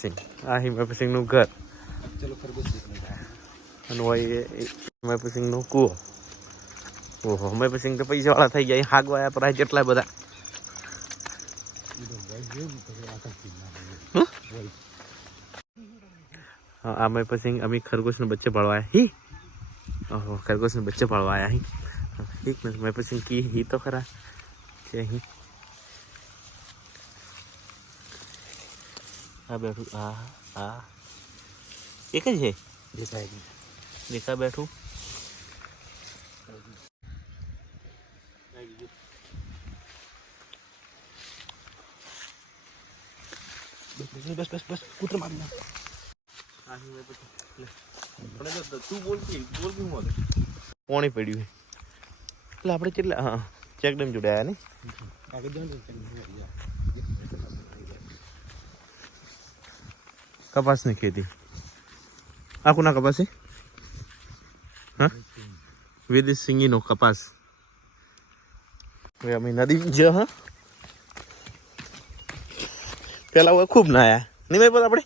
સિંહ આ હિમાપતિ સિંહ નું ઘર चलो खरगोश देखने जाए। અને હોય હિમાપતિ સિંહ નો કૂવો. ઓહો હિમાપતિ સિંહ તો પૈસા વાળા થઈ ગયા. હાગવાયા પર જેટલા બધા हाँ मैं पसंद अभी खरगोश ने बच्चे पढ़वाया ही। ओहो खरगोश ने बच्चे पढ़वाया ही। एक मिनट मैं पसंद की ही तो खरा ही हाँ बैठू हाँ हाँ एक ही है देखा है देखा बैठू बस बस बस कुत्र मारना તું બોલ કે હું પાણી પડ્યું એટલે આપણે કેટલા હા ચેકડેમ જોડાયા ને કપાસની ખેતી આખું ના કપાસ હા વિદેશ સિંગીનો કપાસ હવે અમે નદી જ હા પેલા હોય ખૂબ નાયા નહીં ભાઈ આપણે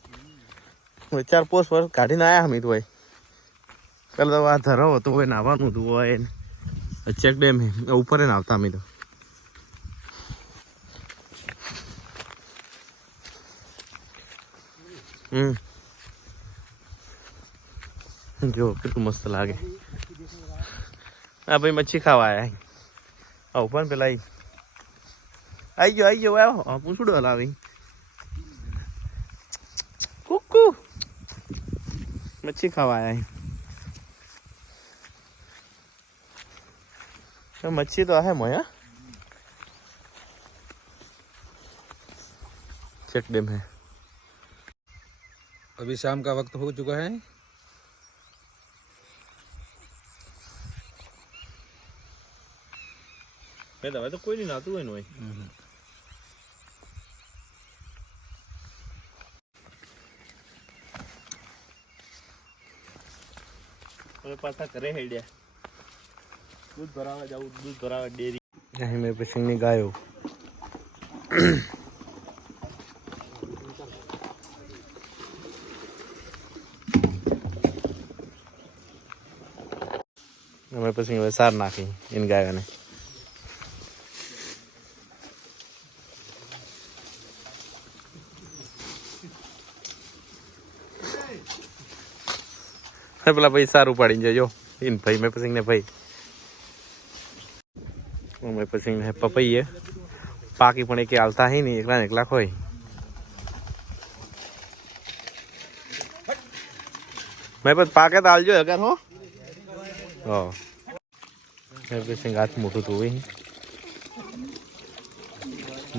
4-5 વર્ષ કાઢીને આવ્યા અમે તો હોય પેલા તો આ ધરો હતો હોય નાવાનું હતું હોય ચેક ડેમ ઉપર ને આવતા અમે તો જો કેટલું મસ્ત લાગે હા ભાઈ મચ્છી ખાવા આવ્યા હા ઉપર પેલા આવી ગયો આવ્યો પૂછડો હલાવી કુકુ मच्छी खावा आया है मच्छी तो है मोया चेक डैम है। अभी शाम का वक्त हो चुका है। मैं तो कोई नहीं नातू है नोई पासा करे हेडिया दूध भरावा जाऊ दूध भरावा डेरी नहीं मैं पसंद नहीं गायो मैं पसंद सार नाखी इन गायों ने પેલા ભાઈ સારું પાડીને જજો इन भाई मैं पसंद ने भाई मैं पसंद है पपैये पाकी पण के आलता ही नहीं एकला एकला खोई मैं पर पाके दाल जो अगर हो मैं पसंद हाथ मोटू तो हुई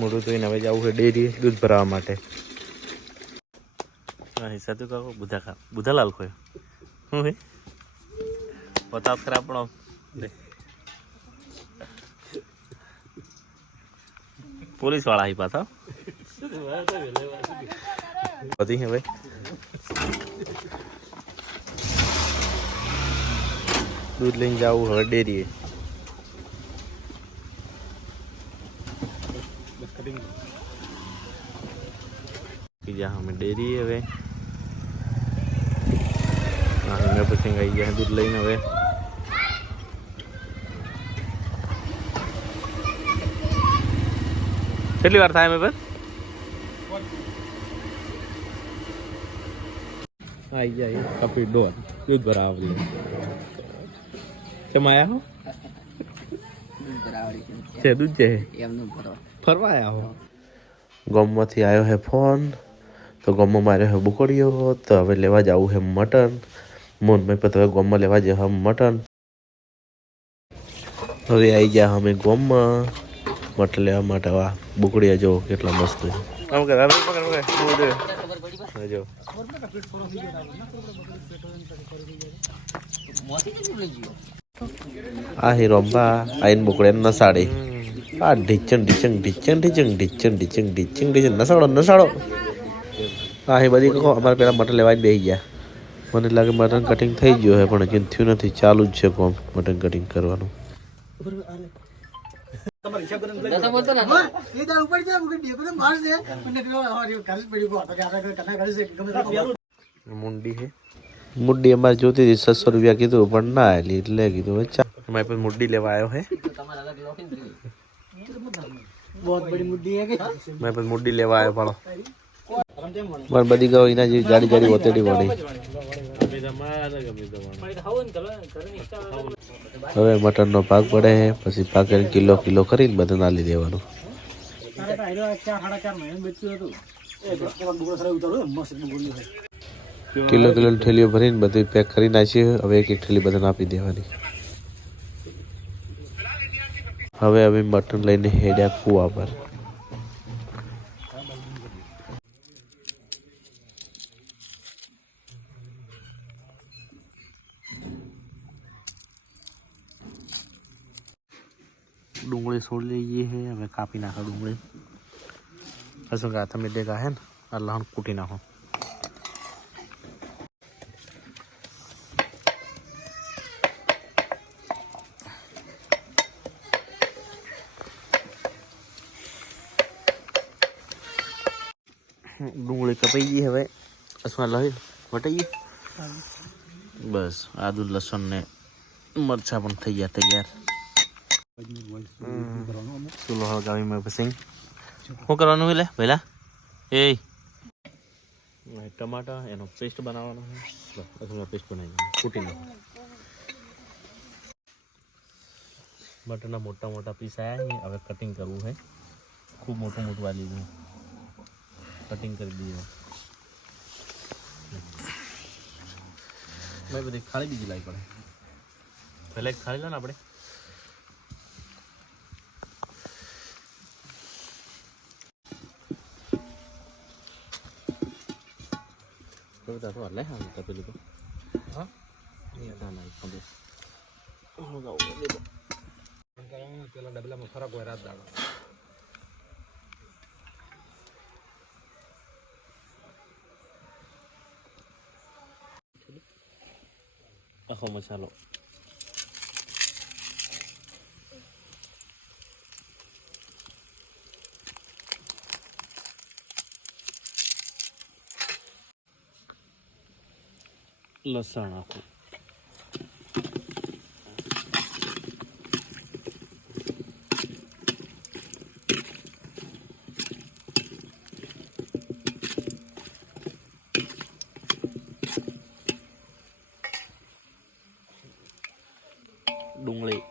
मोटू तो नवे जाऊ है डेरी दूध भरावा माटे हिस्सा तो का बुधालाल खोय हूँ है बताओ खरा अपना पुलिस वाला ही पाता पति है भाई दूध लेने जाऊ हवे डेरी जहाँ हमें डेरी है वे मैं पसंद आई गया दूध लेने हवे કેટલી વાર થાય મેં બસ आई जाए कपी डोर दूध बरावरी કેમ આયા હો છે દૂધ છે એમનું ફરવા આયા હો ગામમાંથી આવ્યો હે ફોન તો ગામમાં માર્યો હે બુકડીયો તો હવે લેવા જવું હે મટન મોન મેં પતો ગામમાં લેવા જઈએ હમ મટન હવે આવી ગયા અમે ગામમાં મટન લેવા માટે આ બુકડીયા જો કેટલા મસ્ત છે આમ કે હવે પકડ જો આ હિરોમ્બા આઈન બુકડે નસાડે આ ઢીચંગ ઢીચંગ ઢીચંગ ઢીચંગ ઢીચંગ ઢીચંગ ઢીચંગ ઢીચંગ નસાડો નસાડો આ હે બધી કહો અમારે પેલા મટન લેવા જ બેસી ગયા મને લાગે મટન કટિંગ થઈ ગયો હે પણ હજી થયું નથી ચાલુ જ છે કોમ મટન કટિંગ કરવાનું मुंडी है मुड्डी हमारी जोती थी 700 रुपया की तो પણ ના આલી એટલે કીધું અચ્છા मैं पे मुड्डी लेवा आयो है बहुत बड़ी मुद्दी है कि मैं पे मुड्डी लेवा आयो पड़ो पर बदी गयो इना जी गाड़ी गाड़ी होतेડી પડી હવે મટન નો ભાગ પડે છે પછી પાકેલ કિલો કિલો કરીને બધું નાલી દેવાનું કિલો કિલો થેલીઓ ભરીને બધું પેક કરી નાખી હવે એક એક થેલી બધાને આપી દેવાની હવે અમે મટન લઈને હેડ્યા કુવા પર डूंगली छोड़ लीजिए है हमें कापी नाखा डूंगली ऐसा गाता में देगा है ना अल्लाह कुटी ना हो डूंगली कपाई है इसमें लही वटाइए बस आदू लसन ने मरचा पण થઈ ગયા તૈયાર ચૂલો હળગાવી મેં પછી શું કરવાનું એટલે પહેલા એ ટમાટા એનો પેસ્ટ બનાવવાનો છે બસ પેસ્ટ બનાવી દઉં કૂટી નાખો મટરના મોટા મોટા પીસ આવ્યા છે હવે કટિંગ કરવું છે ખૂબ મોટું મોટું આ લીધું કટિંગ કરી દઈએ મેં બધી ખાલી બીજી લાવી પડે પહેલાં એક ખાલી લો ને આપણે તો અલે હા તપેલું તો હા ના ના ખબર હું ગાઉં પેલા ડબલામાં ફરક હોય રાત દાડો આખો મસાલો લસણ આખું ડુંગળી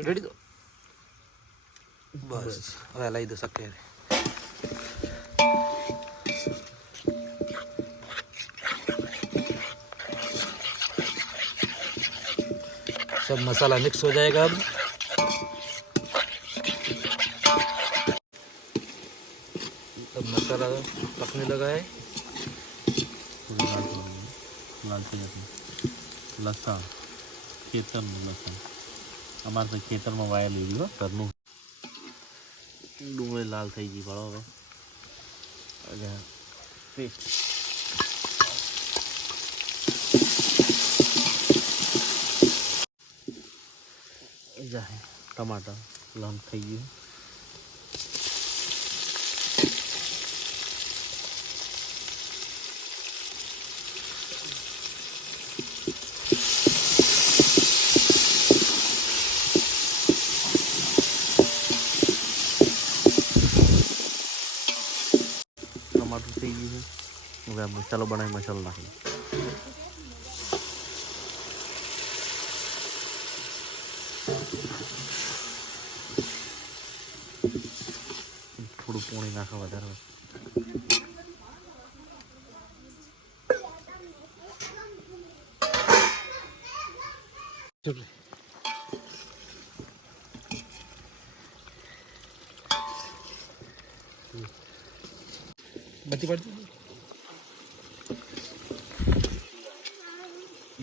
રેડી તો બસ હવે લઈ દો શકે सब मसाला मिक्स हो जाएगा अब अब मसाला पकने लगा है લસણ ખેતરનું લસણ અમારે તો ખેતરમાં વાયેલું રહ્યું ઘરનું ડુંગળી લાલ થઈ ગઈ પાડો હવે પેસ્ટ જાય ટમાટર લાલ થઈ ગયું ટમાટર થઈ ગયું છે હવે મસાલો બનાવી મસાલો નાખી થોડું પાણી નાખો વધારે बत्ती पड़ती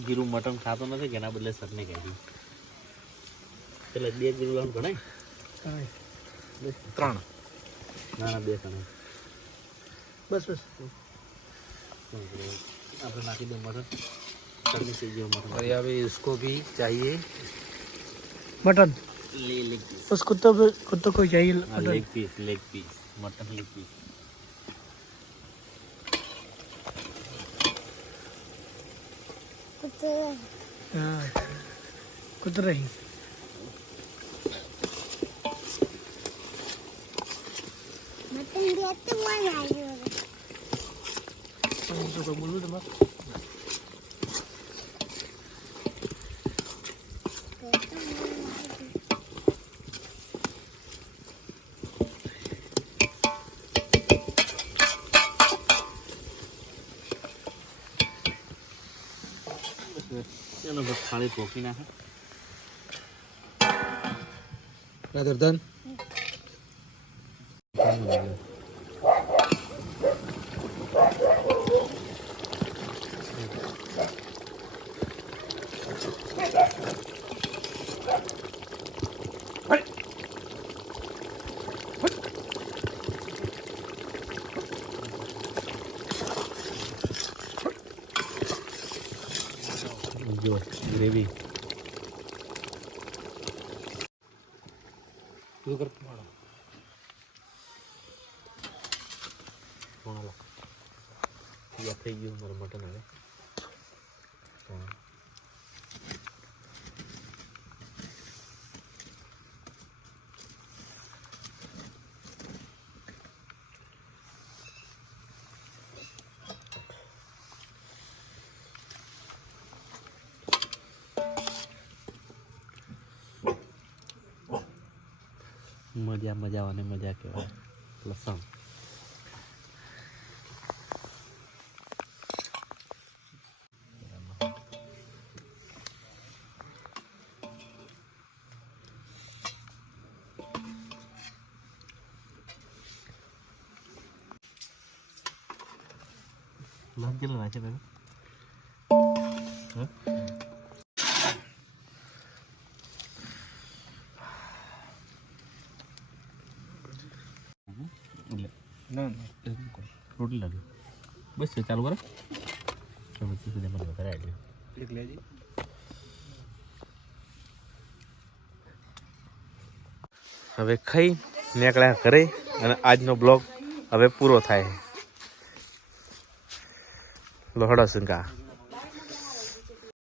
જીરું મટન ખાતો નથી કે એના બદલે સરને કહી દઉં પેલા 2 જીરું લાવવાનું ગણાય 3 ના ના 2 ગણાય बस बस આપણે નાખી દઉં મટન करनी चाहिए हमारा। और यहाँ पे इसको भी चाहिए मटन लेग उस कुत्तों को चाहिए mutton. Piece mutton leg piece. हाँ कुत्ते रही suka mulu deh mas. चलो बस खाली पोकी ना है rather than जो ग्रेवी itu कर मारो माला या થઈ ગયું મારું મટન હવે મજા મજા અને મજા કહેવાય લસણ લસણ કેટલું નાખે બેન ना રોટલી લાગે બસ ચાલુ કરો તો પછી સુધી મને વધારે આઈડિયા देख ले जी હવે ખાઈ નીકળ્યા ઘરે અને આજનો બ્લોગ હવે પૂરો થાય લોહડા સિંગા